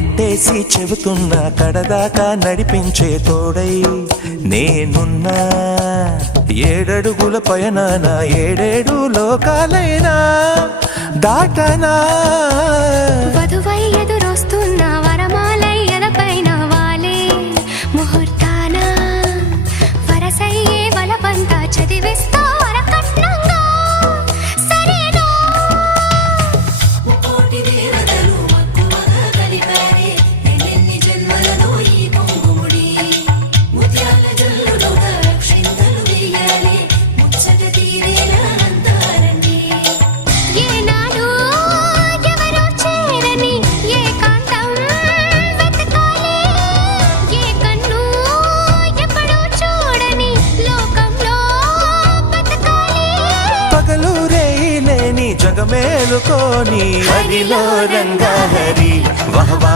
ఒట్టేసి చెబుతున్నా కడదాకా నడిపించే తోడై నేనున్నా. 7 అడుగుల పయనాన 7 లోకాలైనా దాటనా. వధువై ఎదురొస్తున్న వరమాలై ఎదపైన వాలే ముహూర్తాన వరసయ్యే వలపంతా చదివిస్తా వరకట్నంగా. సరేనా కోటి దేవతలు మక్కువగా కలిపారే ఎన్నెన్ని జన్మలలో ఈ పొంగుముడి. ముత్యాల జల్లులుగా క్షింతలు వేయాలి ముచ్చట తీరేలా అంతారండి. ఏనాడు ఎవరో చేరని ఏకాంతం వెతకాలి. ఏ కన్ను ఎప్పుడూ చూడని లోకంలో బతకాలి. పగలు రేయి లేని జగమేలుకోని హరిలో రంగా హరి వహవా